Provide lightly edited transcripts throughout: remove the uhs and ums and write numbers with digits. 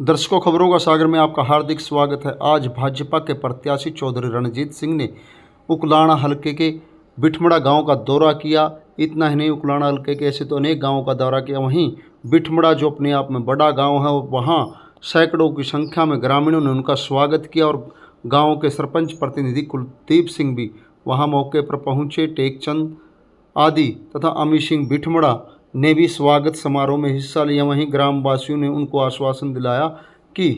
दर्शकों, खबरों का सागर में आपका हार्दिक स्वागत है। आज भाजपा के प्रत्याशी चौधरी रणजीत सिंह ने उकलाना हलके के बिठमड़ा गांव का दौरा किया। इतना ही नहीं, उकलाना हलके के ऐसे तो अनेक गांवों का दौरा किया। वहीं बिठमड़ा जो अपने आप में बड़ा गांव है, वहां सैकड़ों की संख्या में ग्रामीणों ने उनका स्वागत किया और गाँव के सरपंच प्रतिनिधि कुलदीप सिंह भी वहाँ मौके पर पहुँचे। टेकचंद आदि तथा अमी सिंह बिठमड़ा ने भी स्वागत समारोह में हिस्सा लिया। वहीं ग्रामवासियों ने उनको आश्वासन दिलाया कि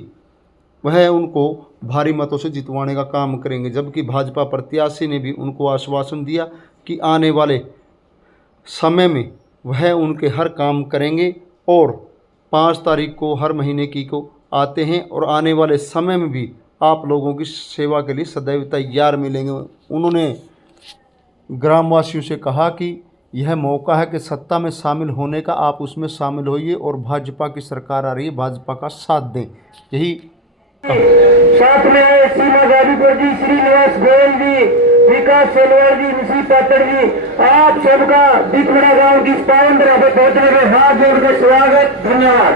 वह उनको भारी मतों से जितवाने का काम करेंगे, जबकि भाजपा प्रत्याशी ने भी उनको आश्वासन दिया कि आने वाले समय में वह उनके हर काम करेंगे और 5 तारीख को हर महीने की को आते हैं और आने वाले समय में भी आप लोगों की सेवा के लिए सदैव तैयार मिलेंगे। उन्होंने ग्रामवासियों से कहा कि यह मौका है कि सत्ता में शामिल होने का, आप उसमें शामिल होइए और भाजपा की सरकार आ रही है, भाजपा का साथ दें। यही साथ में सीमा गाजीपुर जी, श्रीनिवास गोयल जी, विकास सोलवार जी, ऋषि पात्र जी, आप सबका बिठमड़ा गांव की पावन पर पहुंचने में हाथ जोड़कर स्वागत, धन्यवाद।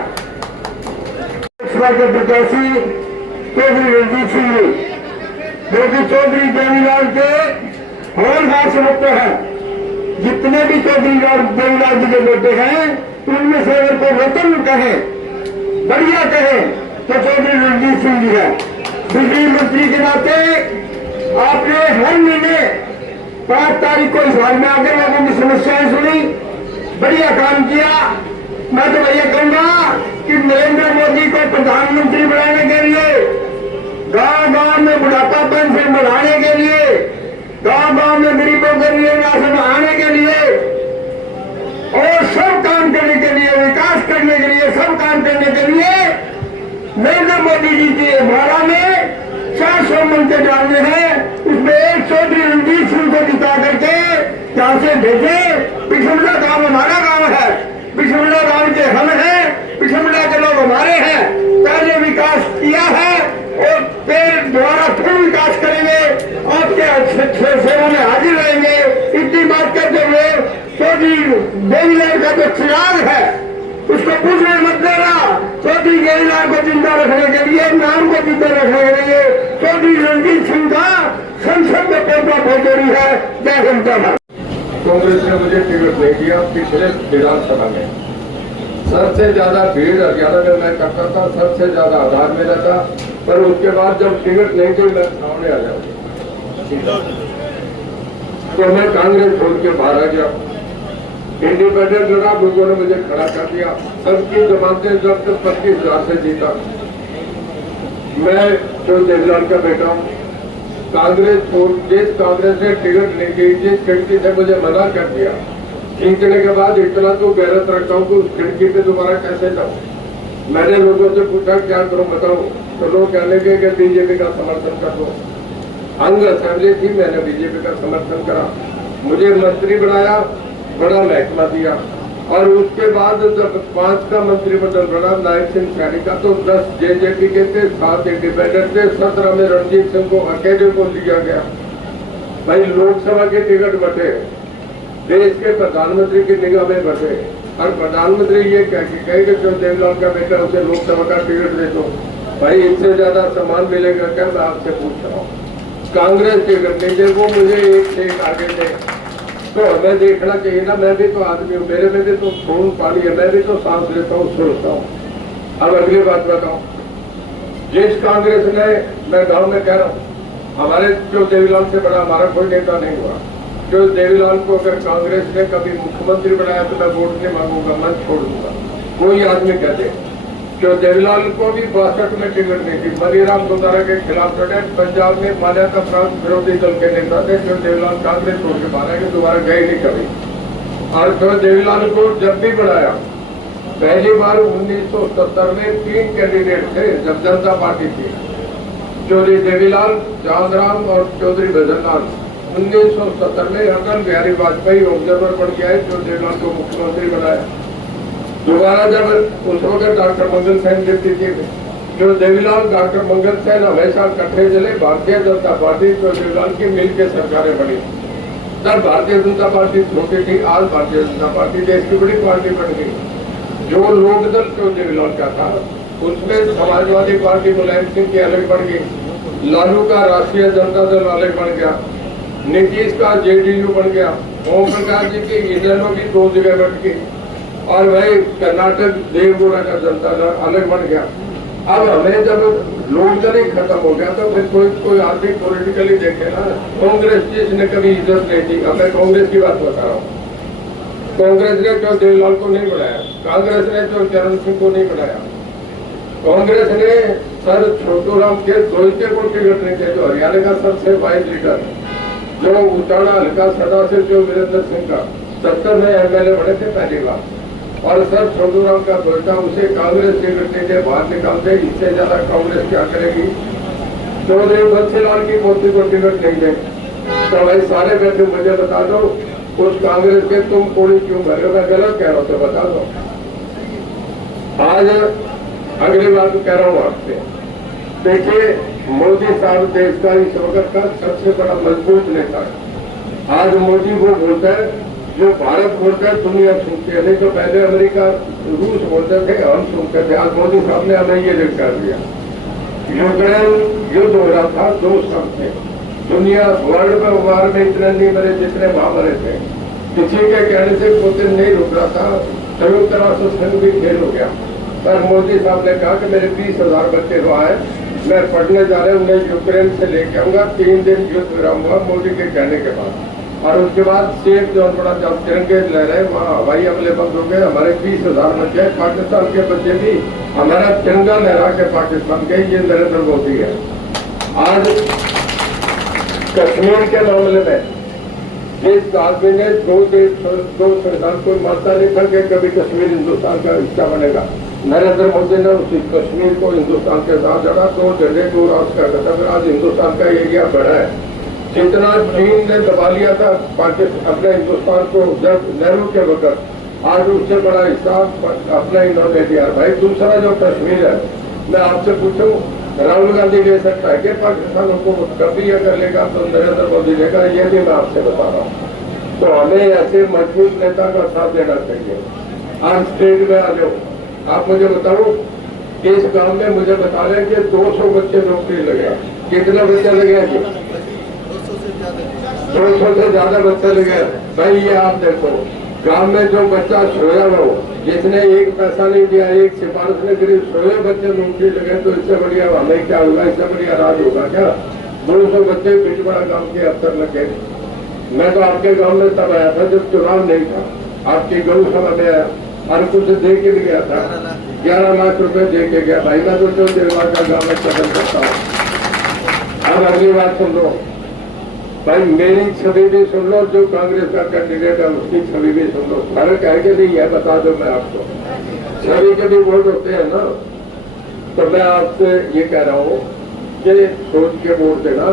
के प्रत्याशी चौधरी रणजीत सिंह जी, जो कि चौधरी देवीलाल के हॉल बार से मुक्त है। जितने भी चौधरी देवीलाल जी के बेटे हैं, उनमें से अगर कोई वतन कहे, बढ़िया कहे, तो चौधरी रणजीत सिंह जी है। बिजली मंत्री के नाते आपने हर महीने 5 तारीख को इस हाल में आकर लोगों की समस्याएं सुनी, बढ़िया काम किया। मैं तो भैया कहूंगा कि नरेंद्र मोदी को प्रधानमंत्री बनाने के लिए, गांव गांव में बुढ़ापा पेंशन बढ़ाने के लिए, गांव गांव में गरीबों के लिए राशन आने के लिए और सब काम करने के लिए, विकास करने के लिए, सब काम करने के लिए नरेंद्र मोदी जी के माला में 400 मंत्री डालने हैं। उसमें एक चौधरी रणजीत सिंह को जिता करके यहाँ से भेजे। बिठमड़ा गांव हमारा गांव है, बिठमड़ा गांव के हम हैं, बिठमड़ा के लोग हमारे हैं। पहले विकास किया है और फिर दोबारा फिर विकास करेंगे, आपके सेवा में हाजिर रहेंगे। इतनी बात करते हुए चौधरी देवीलाल का जो चिराग है उसको पूछने मत देना। चौधरी देवीलाल को जिंदा रखने के लिए, नाम को जिंदा रखने के लिए चौधरी रणजीत सिंह का संसद में पहुंचना बहुत जरूरी है। जय हिंद, जय भारत। कांग्रेस ने मुझे टिकट नहीं दिया। पिछले विधानसभा में सबसे ज्यादा भीड़ हरियाणा में मैं करता था, सबसे ज्यादा आधार मिला था, पर उसके बाद जब टिकट नहीं थी मैं सामने आ जाऊंगा तो मैं कांग्रेस छोड़ के बाहर आ गया। इंडिपेंडेंट लड़ा, लोगों ने मुझे खड़ा कर दिया। सबकी जमानतें जब तक 25,000 से जीता। मैं जो देवीलाल का बेटा हूँ, कांग्रेस छोड़, जिस कांग्रेस ने टिकट नहीं दी, जिस खिड़की से मुझे मना कर दिया, जीतने के बाद इतना तो गैरत रखता हूँ कि उस खिड़की पे दोबारा कैसे जाऊँ। मैंने लोगों से पूछा क्या करूँ बताओ, तो लोग कहने लगे कि बीजेपी का समर्थन कर दो। अंग असेंबली थी, मैंने बीजेपी का समर्थन करा, मुझे मंत्री बनाया, बड़ा महकमा दिया और उसके बाद जब 5 का मंत्रिमंडल बना, नायब सिंह सैनी का, तो 10 जेजेपी के थे, 7 इंडिपेंडेंट थे, 17 में रणजीत सिंह को अकेले को लिया गया। भाई लोकसभा के टिकट बटे, देश के प्रधानमंत्री की निगाह में बटे और प्रधानमंत्री ये कहे कि जो देवीलाल का बेटा उसे लोकसभा का टिकट दे दो। भाई इससे ज्यादा सम्मान मिलेगा क्या? मैं आपसे पूछ रहा हूँ। कांग्रेस टिकट नहीं दे, वो मुझे एक से एक आगे दे, तो हमें देखना चाहिए ना। मैं भी तो आदमी हूँ, मेरे में भी तो खून पानी है, मैं भी तो सांस लेता हूँ, सुनता हूँ। अब अगली बात बताऊँ, जिस कांग्रेस ने, मैं गाँव में कह रहा हूँ, हमारे जो देवीलाल से बड़ा हमारा कोई नेता नहीं हुआ। जो देवीलाल को अगर कांग्रेस ने कभी मुख्यमंत्री बनाया तो मैं वोट नहीं मांगूंगा, मैं छोड़ दूंगा। कोई आदमी कहते जो देवीलाल को भी 62 में टिकट नहीं थी, मनीराम दोतारा के खिलाफ लड़े, पंजाब में मान्यता प्राप्त विरोधी दल के नेता थे, जो देवीलाल कांग्रेस छोड़ के बाहर आए, दोबारा गए नहीं कभी। और तो देवीलाल को जब भी बनाया, पहली बार 1970 में 3 कैंडिडेट थे जब जनता पार्टी थी, चौधरी देवीलाल, जामराम और चौधरी भजनलाल। 1970 में अटल बिहारी वाजपेयी ऑब्जर्वर बन गया है, जो देवीलाल को मुख्यमंत्री बनाया। दोबारा जब उस वक्त डॉक्टर मंगल सेन डिप्टी चीफ, जो देवीलाल डॉक्टर मंगल सेन हमेशा इकट्ठे चले, भारतीय जनता पार्टी तो देवीलाल की मिलकर सरकारें बनी। तब भारतीय जनता पार्टी छोटी थी, आज भारतीय जनता पार्टी देश की बड़ी पार्टी बन गई। जो लोकदल जो देवीलाल का था, उसमें समाजवादी पार्टी मुलायम सिंह की अलग बढ़ गई, लालू का राष्ट्रीय जनता दल अलग बढ़ गया, नीतीश का जेडीयू बन गया, ओम प्रकाश जी की इनेलो की 2 जगह बढ़ गई, और वही कर्नाटक देवगौड़ा का जनता दल अलग बन गया। अब हमें जब लोकदल ही खत्म हो गया तो फिर कोई आर्थिक पॉलिटिकली देखे ना। कांग्रेस जिसने कभी इज्जत नहीं दी, अब मैं कांग्रेस की बात बता रहा हूँ। कांग्रेस ने जो देवलाल को नहीं बढ़ाया, कांग्रेस ने जो चरण सिंह को नहीं बढ़ाया, कांग्रेस ने सर छोटूराम के दोलते को टिकट नहीं दिया, जो हरियाणा का सबसे वाइस लीडर, जो उतारा हल्का सदा से जो वीरेंद्र सिंह का 70 में एमएलए बने थे पहली बार, और सर छोटूराम का दोलता उसे कांग्रेस टिकट नहीं दे बाहर निकालते। इससे ज्यादा कांग्रेस क्या करेगी? चौधरी बंसीलाल की पोती को टिकट नहीं दे तो भाई सारे बैठे मुझे बता दो, उस कांग्रेस के तुम कोड़ी क्यों कर रहे हो? मैं गलत कह रहा हूं तो बता दो। आज अगली बात कह रहा हूं आपसे, देखिए मोदी साहब देश का इस वक्त का सबसे बड़ा मजबूत नेता है। आज मोदी वो बोलता है जो भारत बोलता है दुनिया सुनती है, नहीं तो पहले अमेरिका रूस बोलते थे, हम सुनते थे। आज मोदी साहब ने हमें ये कर दिया। यूक्रेन युद्ध हो रहा था 2 साल से, दुनिया वर्ल्ड में वार में इतने नहीं मरे जितने वहां मरे थे। किसी के कहने से पुतिन नहीं रुक रहा था, संयुक्त राष्ट्र संघ भी फेल हो गया। पर मोदी साहब ने कहा कि मेरे 20,000 बच्चे वहां है, मैं पढ़ने जा रहे उन्हें यूक्रेन से लेके आऊंगा। 3 दिन युद्ध विराम हुआ मोदी के कहने के बाद, और उसके बाद सेफ जो बड़ा जब तिरंगे लहराए वहाँ हवाई हमले बंद हो गए। हमारे 20,000 बच्चे, पाकिस्तान के बच्चे भी हमारा तिरंगा लहरा के पाकिस्तान गए। ये नरेंद्र मोदी है। आज कश्मीर के मामले में जिस आदमी ने 2 देश 2 संविधान को मानता नहीं था कि कभी कश्मीर हिंदुस्तान का हिस्सा बनेगा, नरेंद्र मोदी ने उसी कश्मीर को हिंदुस्तान के साथ जोड़ा। 2 झंडे 2 राष्ट्र का गठन, आज हिंदुस्तान का एरिया बड़ा है। जितना चीन ने दबा लिया था पाकिस्तान अपने हिंदुस्तान को जब नेहरू के वक्त, आज उससे बड़ा हिस्सा अपना इन्होंने दिया। भाई दूसरा जो कश्मीर है, मैं आपसे पूछूं, राहुल गांधी ले सकता है कि पाकिस्तान को कभी अगर लेगा तो नरेंद्र मोदी लेगा? ये भी मैं आपसे बता रहा हूँ। तो हमें ऐसे मजबूत नेता का साथ देना चाहिए। आज स्टेट में आ जाओ, आप मुझे बताओ, इस गांव में मुझे बता रहे हैं कि 200 बच्चे नौकरी लगे। कितने बच्चे लगे? 200 से ज्यादा बच्चे लगे। भाई ये आप देखो, गांव में जो बच्चा सोया हो, जिसने 1 पैसा नहीं दिया, 1 सिफारिश नहीं करी, 16 बच्चे नौकरी लगे, तो इससे बढ़िया हमें क्या होगा? इससे बढ़िया राज होगा क्या? 200 बच्चे बिजबड़ा गांव के अफसर लगे। मैं तो आपके गांव में तब आया था जब चुनाव नहीं था, आपकी गौसभा में आया और कुछ दे के भी गया था, 11 लाख रुपए दे के गया। भाई मैं तो देववार का गाँव में कदम करता हूँ। अब अगली बात सुन लो भाई, मेरी छवि भी सुन लो, जो कांग्रेस का कैंडिडेट है उसकी छवि भी सुन लो। फर्क है कि नहीं है बता दो मैं आपको। छवि के भी वोट होते हैं ना, तो मैं आपसे ये कह रहा हूँ कि सोच के वोट देना,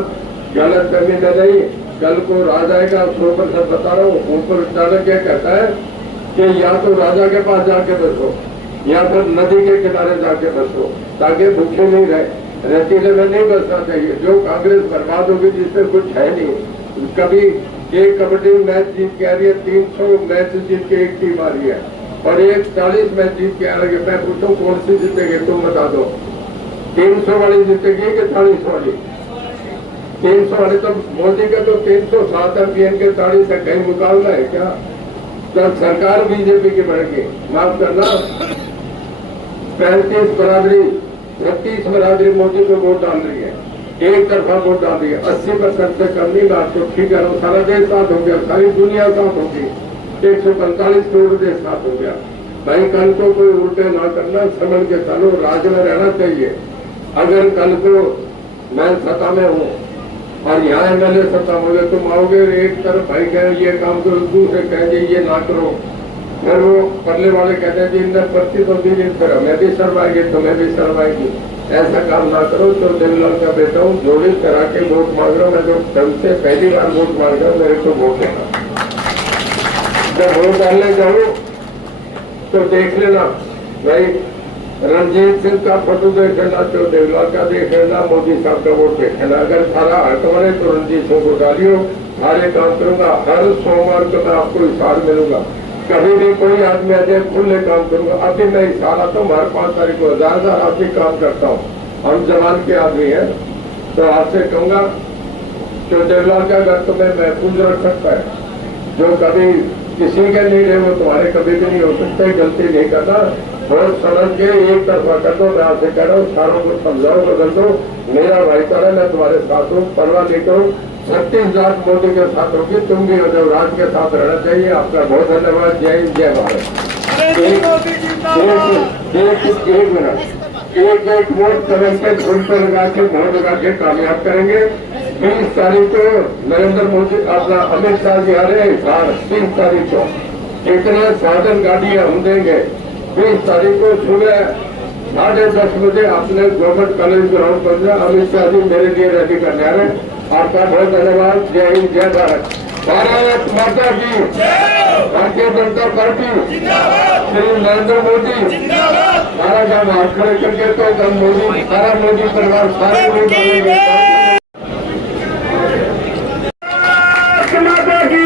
गलत फहमी में नहीं। कल को राजा आएगा, 100% बता रहा हूँ। ऊपर जाने क्या कहता है कि या तो राजा के पास जाके बसो या फिर नदी के किनारे जाके बसो, ताकि भूखे नहीं रहे। रसीले में नहीं बसना चाहिए। जो कांग्रेस बर्बाद होगी जिसमें कुछ है नहीं। कभी एक कबड्डी मैच जीत के आ रही है, 300 मैच जीत के एक टीम आ रही है, और एक 40 मैच जीत के आ रही है। मैं पूछूं कौन सी जीतेगी? तुम बता दो। 300 वाली जीतेगी कि 40 वाली? 300 वाली। तो मोदी का तो 307 एमपीएन के 40 है, कहीं मुकाबला है क्या? जब सरकार बीजेपी की बढ़ेगी, माफ करना, 35 बराबरी 36 बराबरी मोदी को वोट डाल रही है, एक तरफा वोट डाल रही है। 80% से कम नहीं, मैं आपको ठीक कह रहा हूँ। सारा देश साथ हो गया, सारी दुनिया साथ होगी, 145 करोड़ देश साथ हो गया। भाई कल को कोई उल्टे ना करना, समझ के चलो, राज में रहना चाहिए। अगर कल को मैं सत्ता में हूँ और यहाँ एमएलए सत्ता में होगा, तुम आओगे एक तरफ भाई कहे ये काम करो, दूसरे कहेंगे ये ना करो, फिर वो परले वाले कहते हैं कि इनने पर्ची तो दी नहीं, फिर हमें भी शर्म आएगी, तुम्हें भी शर्म आएगी। ऐसा काम ना करो। तो देवलाल का बेटा हूँ, जोड़ी करा के वोट मांग रहा हूँ। मैं जो कल से पहली बार वोट मांग रहा हूँ, मेरे को वोट देना। जब वोट डालने जाऊँ तो देख लेना भाई, रणजीत सिंह का फोटो देख लेना, तो देवलाल का देख लेना, मोदी साहब का वोट देख लेना। अगर सारा हक बने तो रणजीत सिंह को डालियो, सारे काम करूंगा। हर सोमवार को मैं आपको हिसाब मिलूंगा। कभी भी कोई आदमी आ जाए खुले काम करूंगा। अभी मैं इस साल आता हूँ, हर 5 तारीख को 1000 आदमी काम करता हूँ। हम जवान के आदमी हैं, तो आपसे कहूंगा जो देवलाल का घर तुम्हें महफूज रख सकता है, जो कभी किसी के नहीं रहे वो तुम्हारे कभी भी नहीं हो सकते। गलती नहीं करना, बहुत समझ के एक तरफा कर दो। मैं आपसे कह रहा हूँ सारों को समझाओ, बदल दो। मेरा भाईचारा, मैं तुम्हारे साथ हूँ, परवाह नहीं करो। 36 लाख मोदी के साथ होगी, तुम भी देवराज के साथ रहना चाहिए। आपका बहुत धन्यवाद। जय हिंद, जय भारत। एक मिनट, एक वोट करें के धुन पर लगा के वोट लगा के कामयाब करेंगे। 20 तारीख को नरेंद्र मोदी अपना अमित शाह जी आ रहे हैं हिसार। 30 तारीख को इतने साधन गाड़ियां हम देंगे। 20 तारीख को सुबह 10:30 बजे अपने गवर्नमेंट कॉलेज ग्राउंड पर अमित शाह जी मेरे लिए रैली करने आ रहे हैं। आपका बहुत धन्यवाद। जय हिंद, जय भारत। भारत माता की, भारतीय जनता पार्टी, श्री नरेंद्र मोदी, सारा काम हाथ खड़े करके तो मोदी, सारा मोदी परिवार, सारे मोदी माता की